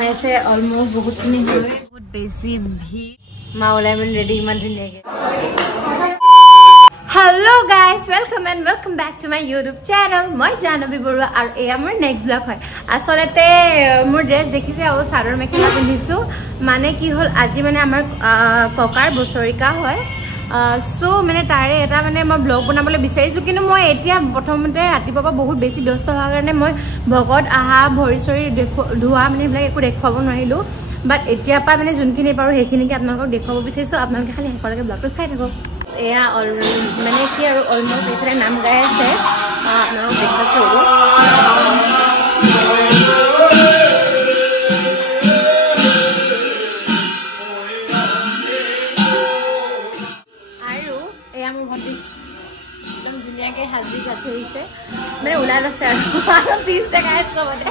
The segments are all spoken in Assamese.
হৈ আছে অলমোস্ট বহুতখিনি হৈ বহুত বেছি ভিৰ মা ওলাই মেলি ৰেডি ইমান ধুনীয়াকৈ Hello guys, welcome back to my YouTube channel. মই জানবী বৰুৱা আৰু এয়া মোৰ নেক্সট ব্লগ হয় আসলতে মোৰ ড্ৰেছ দেখিছে আৰু সাৰৰ মেখেলা পিন্ধিছো মানে কি হল আজি মানে আমাৰ ককাৰ বছৰিকা হয় সো মানে তাৰে এটা মানে মই ব্লগ বনাবলৈ বিচাৰিছো কিন্তু মই এতিয়া প্ৰথমতে ৰাতিপুৱা বহুত বেছি ব্যস্ত হোৱাৰ কাৰণে মই ভগত আহা ভৰিচৰি ধোৱা মানে এইবিলাক একো দেখুৱাব নোৱাৰিলো বাট এতিয়া পা মানে যোনখিনি পাৰো সেইখিনিকে আপোনালোকক দেখুৱাব বিচাৰিছো আপোনালোকে খালি শেষলৈকে ব্লগটো চাই থাকক এয়া মানে কি আৰু অলমোস্ট এইফালে নাম গাই আছে আপোনালোক দেখাইছো আৰু এয়া মোৰ ভণ্টি একদম ধুনীয়াকৈ সাজি গাঠি আহিছে মানে ওলাই লৈছে আৰু পিছ দেখাই চবতে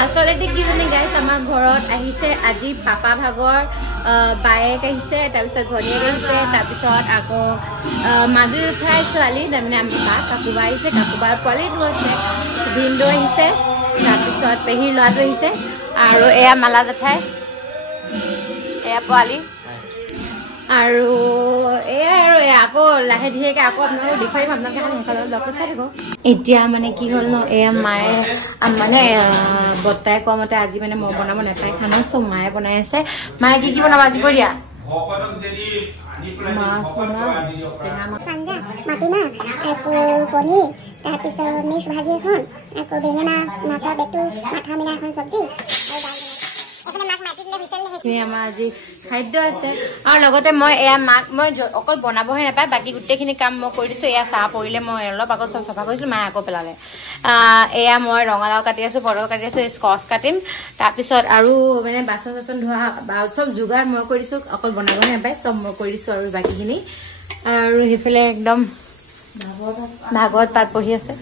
আচলতে কি জানি গাইছ আমাৰ ঘৰত আহিছে আজি পাপা ভাগৰ বায়েক আহিছে তাৰপিছত ভনীয়েক আহিছে তাৰপিছত আকৌ মাজু জেঠাই ছোৱালী তাৰমানে আমি বা কাকুবা আহিছে কাকুবাৰ পোৱালিটো আছে ভিনদেউ আহিছে তাৰপিছত পেহীৰ ল'ৰাটো আহিছে আৰু এয়া মালা জেঠাই এয়া পোৱালি আৰু এয়া আৰু আকৌ লাহে ধীৰেকৈ আকৌ আপোনালোকক দেখুৱাই দিম আপোনালোকে খালি সেইফালে ব্লগটো চাই থাকক এতিয়া মানে কি হ'ল ন এয়া মায়ে মানে বৰ্তাই কোৱা মতে আজি মানে মই বনাব নাপায় খানা চব মায়ে বনাই আছে মায়ে কি বনাব আজি কৈ দিয়া মাছ মাটিমাহ আকৌ পনীৰ তাৰপিছত মিক্স ভাজি এখন আকৌ বেঙেনা মাছৰ পেটু মাথা মিলা এখন চব্জি আমাৰ আজি খাদ্য আছে আৰু লগতে মই এয়া মাক মই অকল বনাবহে নাপায় বাকী গোটেইখিনি কাম মই কৰি দিছোঁ এয়া চাহ পৰিলে মই অলপ আগত চব চাফা কৰিছিলোঁ মায়ে আকৌ পেলালে এয়া মই ৰঙালাও কাটি আছোঁ পটল কাটি আছোঁ স্কচ কাটিম তাৰপিছত আৰু মানে বাচন চাচন ধোৱা চব যোগাৰ মই কৰি দিছোঁ অকল বনাবহে নাপায় চব মই কৰি দিছোঁ আৰু বাকীখিনি আৰু সেইফালে একদম ভাগৱত পাঠ পঢ়ি আছে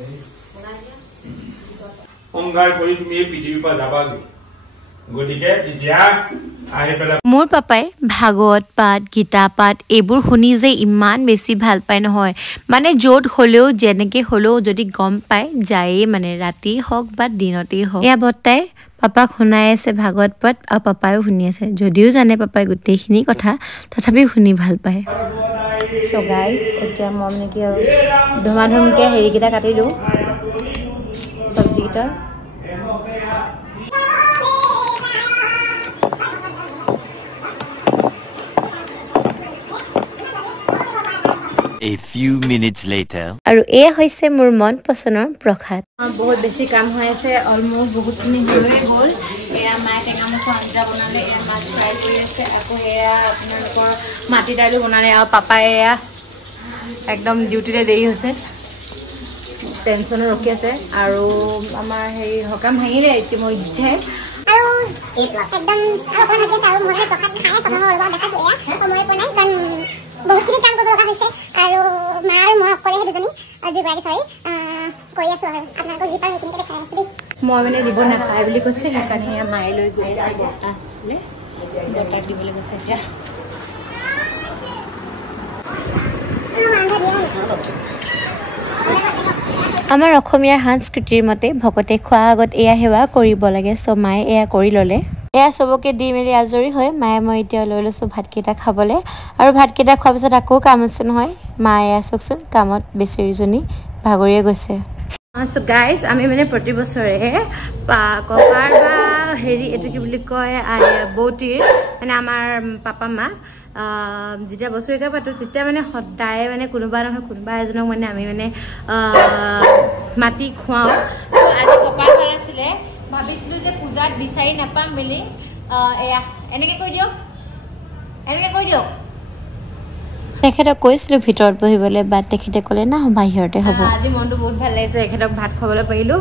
মোৰ পাপাই ভাগৱত পাঠ গীতা পাঠ এইবোৰ শুনি যে ইমান বেছি ভাল পায় নহয় মানে য'ত হ'লেও যেনেকৈ হ'লেও যদি গম পায় যায়েই মানে ৰাতি হওক বা দিনতেই হওক এয়া বৰ্তাই পাপাক শুনাই আছে ভাগৱত পাঠ আৰু পাপায়ো শুনি আছে যদিও জানে পাপাই গোটেইখিনি কথা তথাপিও শুনি ভাল পায় চ' গাইজ এতিয়া মই মানে কি আৰু ধুমাধুমকৈ হেৰিকেইটা কাটি দিওঁ চব্জিকেইটা A few minutes later আৰু এ হৈছে মোৰ মন পছন্দৰ প্ৰসাদ বহুত বেছি কাম হৈ আছে অলমোস্ট বহুতখিনি হৈ গ'ল এয়া মায়ে টেঙা মাছৰ আঞ্জা বনালে এয়া মাছ ফ্ৰাই কৰি আছে আকৌ এয়া আপোনালোকৰ মাটি দাইলো বনালে আৰু পাপাই এয়া একদম ডিউটিলৈ দেৰি হৈছে টেনশ্যনো ৰখি আছে আৰু আমাৰ হেৰি সকাম ভাঙিলে ইতিমধ্যে আৰু একদম আৰু মই প্ৰসাদ খাই সময় অলপ দেখাছোঁ এয়া সময় পোৱা নাই কাৰণ বহুতখিনি কাম কৰিব লগা হৈছে আৰু মা আৰু মই অকলেহে দুজনী দুগৰাকী চৰি কৰি আছোঁ আৰু আপোনালোকক যি পাৰোঁ সেইখিনিকে দেখাই আছোঁ দেই মই মানে দিব নাপায় বুলি কৈছে সেইকাৰণে মায়ে লৈ গৈ আছে বৰ্তা আছিলে বৰ্তাক দিবলৈ গৈছে এতিয়া আমাৰ অসমীয়াৰ সংস্কৃতিৰ মতে ভকতে খোৱাৰ আগত এয়া সেৱা কৰিব লাগে চ' মায়ে এয়া কৰি ল'লে এয়া চবকে দি মেলি আজৰি হৈ মায়ে মই এতিয়া লৈ লৈছোঁ ভাতকেইটা খাবলৈ আৰু ভাতকেইটা খোৱাৰ পিছত আকৌ কাম আছে নহয় মায়ে এয়া চাওকচোন কামত বেচেৰীজনী ভাগৰিয়ে গৈছে চ' গাইজ আমি মানে প্ৰতি বছৰে ককাৰ বা হেৰি এইটো কি বুলি কয় বৌটিৰ মানে আমাৰ পাপা মা যেতিয়া বছৰিকা পাতোঁ তেতিয়া মানে সদায় মানে কোনোবা নহয় কোনোবা এজনক মানে আমি মানে মাটি খুৱাওঁ ত' আজি ককাৰ ভাল আছিলে ভাবিছিলোঁ যে পূজাত বিচাৰি নাপাম বুলি এয়া এনেকৈ কৈ দিয়ক তেখেতক কৈছিলোঁ ভিতৰত বহিবলৈ বাট তেখেতে ক'লে না বাহিৰতে হ'ব আজি মনটো বহুত ভাল লাগিছে তেখেতক ভাত খুৱাবলৈ পাৰিলোঁ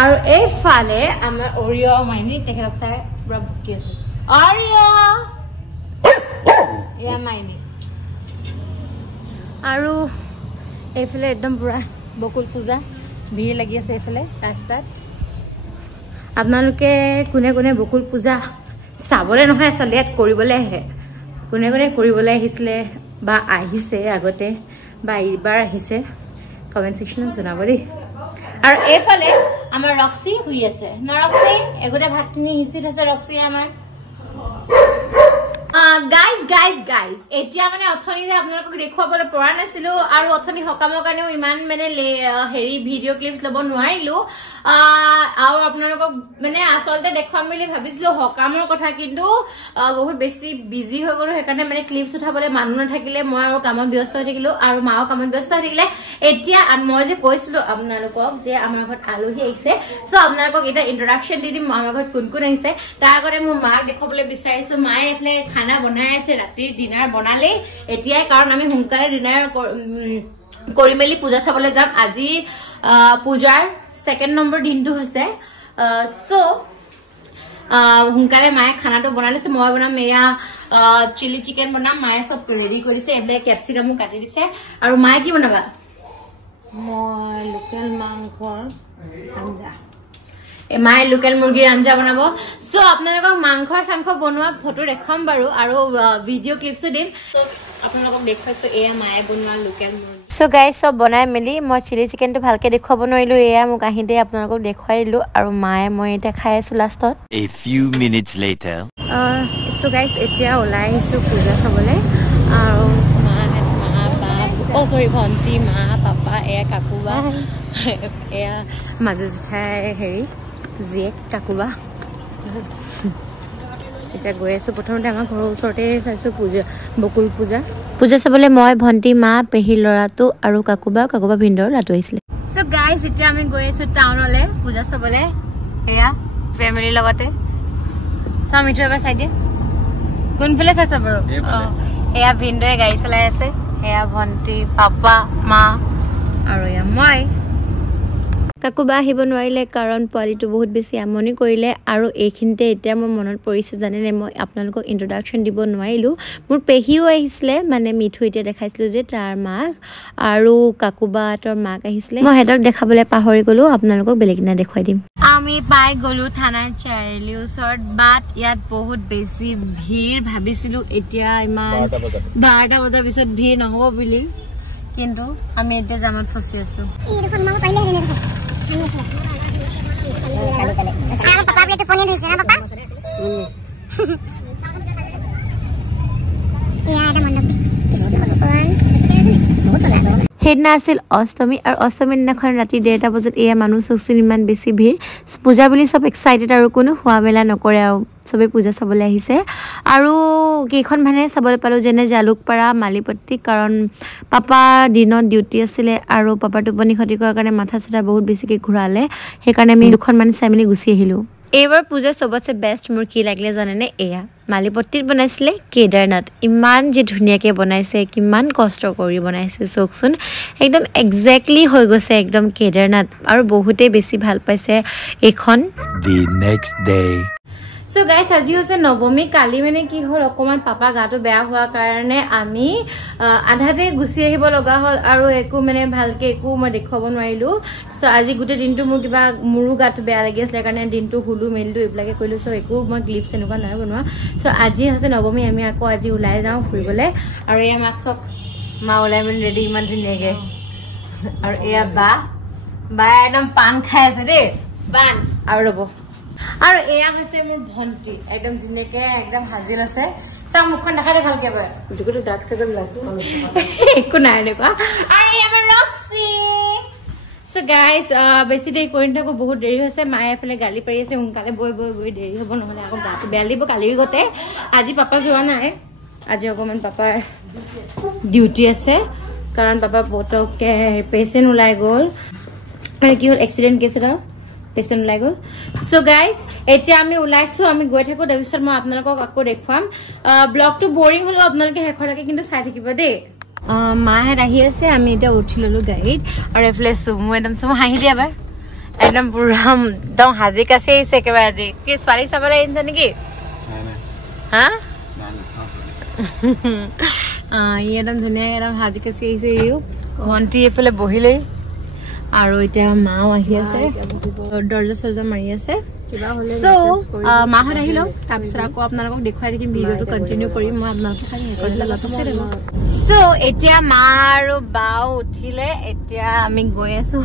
আৰু এইফালে আমাৰ অৰিয় মাইনী তেখেতক চাই পুৰা ভুকি আছে অৰিয় এয়া মাইনী আৰু এইফালে একদম পুৰা বকুল পূজা ভিৰ লাগি আছে এইফালে ৰাস্তাত আপোনালোকে কোনে কোনে বকুল পূজা চাবলৈ নহয় আচলতে ইয়াত কৰিবলৈ আহে কোনে কোনে কৰিবলৈ আহিছিলে বা আহিছে আগতে বা এইবাৰ আহিছে কমেণ্ট ছেকশ্যনত জনাব দেই আৰু এইফালে আমাৰ ৰক্সি শুই আছে ন ৰক্সি এগোটা ভাতখিনি হিচি থৈছে ৰক্সি আমাৰ গাইজ এতিয়া মানে অথনি যে আপোনালোকক দেখুৱাবলৈ পৰা নাছিলো আৰু অথনি সকামৰ কাৰণেও ইমান মানে হেৰি ভিডিঅ' ক্লিপছ ল'ব নোৱাৰিলো আৰু আপোনালোকক মানে আচলতে দেখুৱাম বুলি ভাবিছিলো সকামৰ কথা কিন্তু বহুত বেছি বিজি হৈ গলো সেইকাৰণে মানে ক্লিপছ উঠাবলৈ মানুহ নাথাকিলে মই আৰু কামত ব্যস্ত হৈ থাকিলো আৰু মাও কামত ব্যস্ত হৈ থাকিলে এতিয়া মই যে কৈছিলো আপোনালোকক যে আমাৰ ঘৰত আলহী আহিছে সো আপোনালোকক এটা ইন্ট্ৰডাকচন দি দিম আমাৰ ঘৰত কোন কোন আহিছে তাৰ আগতে মই মাক দেখাবলৈ বিচাৰিছো মায়ে এফালে খানা বনাই আছে ৰাতিৰ ডিনাৰ বনালে এতিয়াই কাৰণ আমি সোনকালে ডিনাৰ কৰি মেলি পূজা চাবলৈ যাম আজি পূজাৰ সেকেন্ড নম্বৰ দিনটো হৈছে সো সোনকালে মায়ে খানাটো বনাইছে মই বনাম এয়া চিলি চিকেন বনাম মায়ে সব ৰেডি কৰিছে এফালে ক্যাপসিকামো কাটি দিছে আৰু মায়ে কি বনাবা মই লোকেল মাংসৰ আঞ্জা মায়ে লোকেল মুৰ্গীৰ আঞ্জা বনাব সো আপোনালোকক মাংসৰ চাংখ বনোৱা ফটো দেখাম বাৰু আৰু ভিডিঅ' ক্লিপছো দিম সো আপোনালোকক দেখাইছো এয়া মায়ে বনোৱা লোকেল মুৰ্গী সো গাইজ সব বনাই মেলি মই চিলি চিকেনটো ভালকে দেখুৱাব নোৱাৰিলো এয়া মোক আহিতে আপোনালোকক দেখুৱাই দিলো আৰু মায়ে মই এটা খাই আছো লাষ্টত A few minutes later so guys এতিয়া ওলাই আহিছো পূজা চাবলৈ আৰু ভন্টি মা পাপা এয়া কাকুবা এয়া মাজু জেঠাই হেৰি জীয়েক কাকুবা এতিয়া গৈ আছো প্ৰথমতে আমাৰ ঘৰৰ ওচৰতে চাইছো বকুল পূজা চাবলৈ মই ভন্টি মা পেহী ল'ৰাটো আৰু কাকুবা ভিন্দৰ ল'ৰাটো আহিছিলে সো গাইজ এতিয়া আমি গৈ আছো টাউনলৈ পূজা চাবলৈ এয়া ফেমিলিৰ লগতে চাম মিঠু এবাৰ চাই দিয়ে কোনফালে চাইছা বাৰু এয়া ভিন্দয়ে গাড়ী চলাই আছে এয়া ভন্টি পাপা মা আৰু এয়া মই কাকুবা আহিব নোৱাৰিলে কাৰণ পোৱালিটো বহুত বেছি আমনি কৰিলে আৰু এইখিনিতে এতিয়া মোৰ মনত পৰিছে জানেনে মই আপোনালোকক ইন্ট্ৰডাকচন দিব নোৱাৰিলো মোৰ পেহীও আহিছিলে মানে মিঠু এতিয়া দেখাইছিলো যে তাৰ মাক আৰু কাকুবাৰ মাক আহিছিলে মই হেতক দেখাবলৈ পাহৰি গলো আপোনালোকক বেলেগ না দেখুৱাই দিম আমি পাই গলো থানা চাৰিআলি ওচৰত বাট ইয়াত বহুত বেছি ভিৰ ভাবিছিলো এতিয়া ইমান 12টা বজাৰ পিছত ভিৰ নহব বুলি কিন্তু আমি এতিয়া জামত ফচি আছো এই দেখোন মামা পাইলে হেনে দেখোন পাপা প্লেট পনিৰ দিছে না পাপা ইয়া এটা মণ্ডপ সেইদিনা আছিল অষ্টমী আৰু অষ্টমীৰ দিনাখন ৰাতি 1:30 বজাত এয়া মানুহ চকচিন ইমান বেছি ভিৰ পূজা বুলি সব এক্সাইটেড আৰু কোনো হোৱা মেলা নকৰে আৰু সবে পূজা চাবলৈ আহিছে আৰু কেইখন মানে চাবলৈ পালো যেনে জালুকপাৰা মালিপট্টি কাৰণ পাপা দিনত ডিউটি আছিলে আৰু পাপা টোপনি ক্ষতি কৰাৰ কাৰণে মাথা চাথা বহুত বেছিকৈ ঘূৰালে সেইকাৰণে আমি দুখন মান চাই মেলি গুচি আহিলো এইবাৰ পূজা সবতছে বেষ্ট মোৰ কি লাগিলে জানেনে এয়া মালিপট্টিত বনাইছিলে কেদাৰনাথ ইমান যে ধুনীয়াকৈ বনাইছে কিমান কষ্ট কৰি বনাইছে চকচোন একদম এক্সেক্টলি হৈ গৈছে একদম কেদাৰনাথ আৰু বহুতে বেছি ভাল পাইছে এইখন The next day so guys আজি হৈছে নৱমী কালি মানে কি হল অকমান পাপা গাটো বেয়া হোৱা কাৰণে আমি আধাতে গুছি আহিব লগা হল আৰু একো মানে ভালকে একো মই দেখুৱাব নোৱাৰিলো সো আজি গুটে দিনটো মোৰ কিবা মুৰু গাটো বেয়া লাগি আছিল কাৰণে দিনটো হুলু মেলটো এইবিলাকে কইলো সো একো মই ক্লিপছ এনেকুৱা নাই বনোৱা সো আজি হৈছে নৱমী আমি আকৌ আজি ওলাই যাওঁ ফুৰিবলৈ আৰু এয়া মাক্সক মা ওলাই মেলি ৰেডি ইমান ধুনীয়াকে আৰু এয়া বা একদম পান খাই আছে দেই পান আৰু ৰব আৰু এয়া হৈছে মোৰ ভন্টি একদম ধুনীয়াকে একদম হাজিৰ আছে সব মুখখন দেখা দে ভালকে এবাৰ দুটো ডাক সাৰ্কেল আছে একো নাই দেখুৱা আৰু এয়া আমাৰ ৰক্সি সো গাইস বেছি দেৰি কৰি থাকো বহুত দেৰি হৈছে মায়ে এফালে গালি পাৰি আছে সোনকালে বৈ দেৰি হ'ব নহলে আকৌ গাটো বেয়া লাগিব কালিৰ গতে আজি পাপা যোৱা নাই আজি অকমান পাপাৰ ডিউটি আছে কাৰণ পাপা পটককে পেচেণ্ট ওলাই গ'ল কি হ'ল এক্সিডেন্ট কেছ এটা পেচেণ্ট ওলাই গ'ল সো গাইস এতিয়া আমি ওলাইছো আমি গৈ থাকো তাৰপিছত মই আপোনালোকক আকৌ দেখুৱাম ব্লগটো বৰিং হলো আপোনালোকে শেষলৈকে কিন্তু চাই থাকিব দেই মাহেত আহি আছে আমি এতিয়া উঠি ললো গাড়ীত আৰু এফালে চুমু একদম চুমু হাঁহি দিয়া এবাৰ একদম পুৰা একদম হাজি কাছে আহিছে একেবাৰে আজি কি ছোৱালী চাবলৈ আহিছে নেকি হা ই একদম ধুনীয়া একদম হাজি কাছে আহিছে ইও ভন্টি এফালে বহিলে আৰু এতিয়া মাও আহি আছে দৰ্জা চৰ্জা মাৰি আছে সো মাহত আহিলো তাৰপিছত আকৌ আপোনালোকক দেখুৱাই দিম ভিডিঅ'টো কণ্টিনিউ কৰিম মই আপোনালোকে খালি হেকলে লগত আছে দেব সো এতিয়া মা আৰু বাও উঠিলে এতিয়া আমি গৈ আছো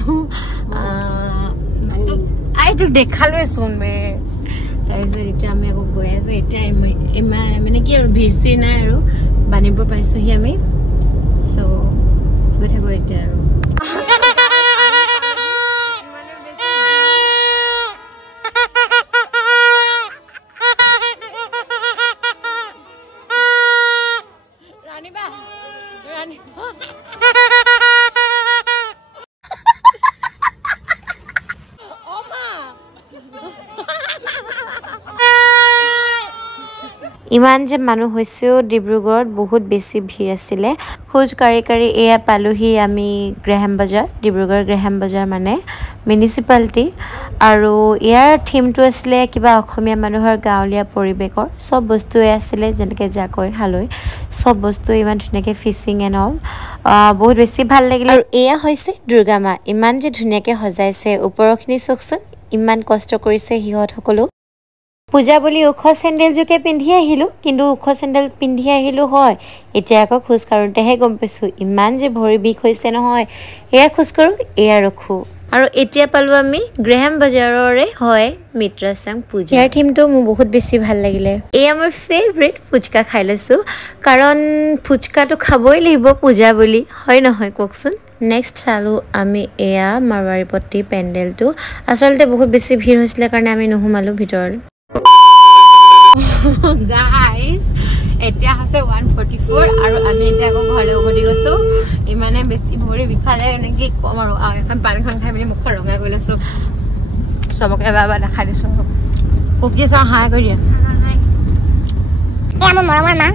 আইটো দেখালোৱে চোন মে তাৰপিছত এতিয়া আমি আকৌ গৈ আছো এতিয়া মানে কি আৰু ভিৰ চিৰ নাই আৰু বাণীপুৰ পাইছোহি আমি চ' গৈ থাকো এতিয়া আৰু ইমান যে মানুহ হৈছেও ডিব্ৰুগড়ত বহুত বেছি ভিৰ আছিলে খোজ কাঢ়ি এয়া পালোহি আমি গ্ৰাহাম বাজাৰ ডিব্ৰুগড় গ্ৰাহাম বাজাৰ মানে মিউনিচিপালিটি আৰু ইয়াৰ থিমটো আছিলে কিবা অসমীয়া মানুহৰ গাঁৱলীয়া পৰিৱেশৰ সব বস্তুৱে আছিলে যেনেকৈ জাকৈ খালৈ সব বস্তু ইমান ধুনীয়াকৈ ফিচিং এণ্ড অল বহুত বেছি ভাল লাগিল আৰু এয়া হৈছে দুৰ্গা মা ইমান যে ধুনীয়াকৈ সজাইছে ওপৰখিনি চাওকচোন ইমান কষ্ট কৰিছে সিহঁত সকলো পূজা বুলি ওখ চেণ্ডেলযোকে পিন্ধি আহিলোঁ কিন্তু ওখ চেণ্ডেল পিন্ধি আহিলোঁ হয় এতিয়া আকৌ খোজ কাঢ়োঁতেহে গম পাইছোঁ ইমান যে ভৰি বিষ হৈছে নহয় এয়া খোজ কাঢ়োঁ এয়া ৰখোঁ আৰু এতিয়া পালোঁ আমি গ্ৰাহাম বাজাৰৰে হয় মিত্ৰাচাং পূজা ইয়াৰ থিমটো মোৰ বহুত বেছি ভাল লাগিলে এয়া মোৰ ফেভৰেট ফুচকা খাই লৈছোঁ কাৰণ ফুচকাটো খাবই লাগিব পূজা বুলি হয় নহয় কওকচোন নেক্সট চালোঁ আমি এয়া মাৰৱাৰী পট্টি পেণ্ডেলটো আচলতে বহুত বেছি ভিৰ হৈছিলে কাৰণে আমি নোসোমালোঁ ভিতৰত গাইজ এতিয়া আছে 144 আৰু আমি এতিয়া আকৌ ঘৰলৈ উভতি গৈছোঁ ইমানে বেছি ভৰি বিষালে এনেকৈ কম আৰু এখন পানীখন খাই মেলি মুখখন ৰঙা কৰি লৈছোঁ চবকে এবাৰ দেখাই দিছোঁ পকি চাওঁ হাই কৰি দিয়ে আমাৰ মৰমৰ মা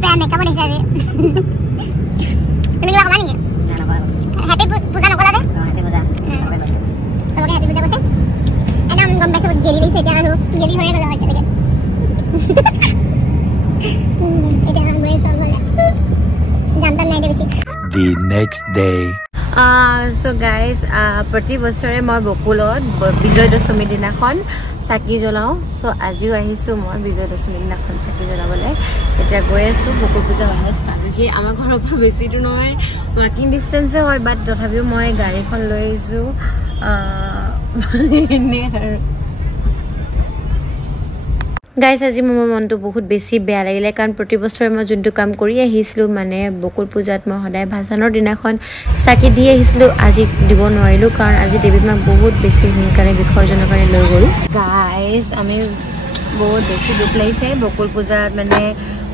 প্ৰায় মেকআপত আহিছে আজি তুমি কিবা ক'বা নেকি হেপী পূজা নকলা যে হেপী পূজা চবকে হেপী পূজা কৈছে একদম গম পাইছোঁ গেলি দিছে এতিয়া আৰু গেলি হৈয়ে গ'লে হয় তেনেকৈ The next day. So guys, প্ৰতি বছৰে মই বকুলত বিজয় দশমী দিনাখন চাকি জ্বলাওঁ চ' আজিও আহিছোঁ মই বিজয় দশমী দিনাখন চাকি জ্বলাবলৈ এতিয়া গৈ আছোঁ বকুল পূজা হাউচ পালোহি আমাৰ ঘৰৰ পৰা বেছি দূৰ নহয় ৱাকিং ডিষ্টেঞ্চে হয় বাট তথাপিও মই গাড়ীখন লৈ আহিছোঁ এনেই আৰু গাইজ আজি মোৰ মনটো বহুত বেছি বেয়া লাগিলে কাৰণ প্ৰতি বছৰে মই যোনটো কাম কৰি আহিছিলোঁ মানে বকুল পূজাত মই সদায় ভাসানৰ দিনাখন চাকি দি আহিছিলোঁ আজি দিব নোৱাৰিলোঁ কাৰণ আজি দেৱী মাক বহুত বেছি সোনকালে বিসৰ্জনৰ কাৰণে লৈ গ'লোঁ গাইজ আমি বহুত বেছি দুখ লাগিছে বকুল পূজাত মানে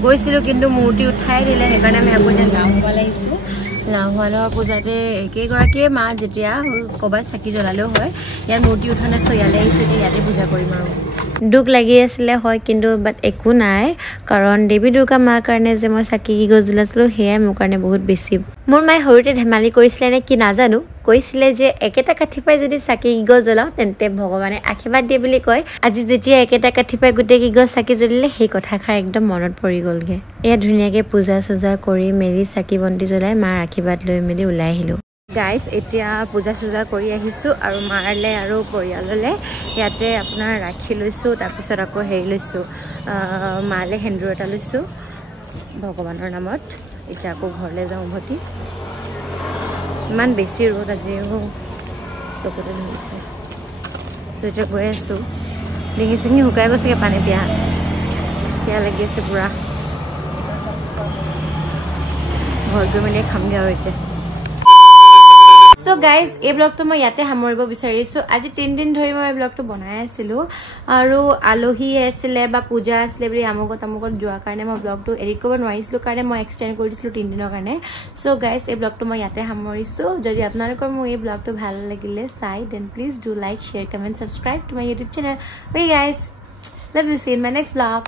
গৈছিলোঁ কিন্তু মূৰ্তি উঠাই দিলে সেইকাৰণে আমি আকৌ এতিয়া লাওহোৱাল আহিছোঁ লাওহোৱালৰ পূজাতে একেগৰাকীয়ে মা যেতিয়া ক'ৰবাত চাকি জ্বলালেও হয় ইয়াত মূৰ্তি উঠা নাই চ' ইয়ালৈ আহিছোঁ এতিয়া ইয়াতে পূজা কৰিম আৰু দুখ লাগি আছিলে হয় কিন্তু বাট একো নাই কাৰণ দেৱী দুৰ্গা মাৰ কাৰণে যে মই চাকি গছ জ্বলাইছিলোঁ সেয়াই মোৰ কাৰণে বহুত বেছি মোৰ মায়ে সৰুতে ধেমালি কৰিছিলে নে কি নাজানো কৈছিলে যে একেটা কাঠি পাই যদি চাকি গছ জ্বলাওঁ তেন্তে ভগৱানে আশীৰ্বাদ দিয়ে বুলি কয় আজি যেতিয়া একেটা কাঠি পাই গোটেই গছ চাকি জ্বলিলে সেই কথাষাৰ একদম মনত পৰি গ'লগৈ এয়া ধুনীয়াকৈ পূজা চূজা কৰি মেলি চাকি বন্তি জ্বলাই মাৰ আশীৰ্বাদ লৈ মেলি ওলাই আহিলোঁ গাইজ এতিয়া পূজা চূজা কৰি আহিছোঁ আৰু মাৰলৈ আৰু পৰিয়াললৈ ইয়াতে আপোনাৰ ৰাখি লৈছোঁ তাৰপিছত আকৌ হেৰি লৈছোঁ মালৈ সেন্দুৰ এটা লৈছোঁ ভগৱানৰ নামত এতিয়া আকৌ ঘৰলৈ যাওঁ উভতি ইমান বেছি ৰ'দ আজি চকুতে ধৰিছে এতিয়া গৈ আছোঁ ডিঙি চিঙি শুকাই গৈছেগৈ পানী পিয়াহ লাগি আছে পূৰা ঘৰত গৈ মেলি খামগৈ আৰু এতিয়া So guys, এই ব্লগটো মই ইয়াতে সামৰিব বিচাৰিছোঁ আজি 3 দিন ধৰি মই এই ব্লগটো বনাই আছিলোঁ আৰু আলহী আছিলে বা পূজা আছিলে বুলি আমুকত যোৱাৰ কাৰণে মই ব্লগটো এডিট কৰিব নোৱাৰিছিলোঁ কাৰণে মই এক্সটেণ্ড কৰি দিছিলোঁ 3 দিনৰ কাৰণে সো গাইজ এই ব্লগটো মই ইয়াতে সামৰিছোঁ যদি আপোনালোকৰ মোৰ এই ব্লগটো ভাল লাগিলে চাই দেন please do like share comment subscribe to my YouTube channel bye guys love you see in my next blog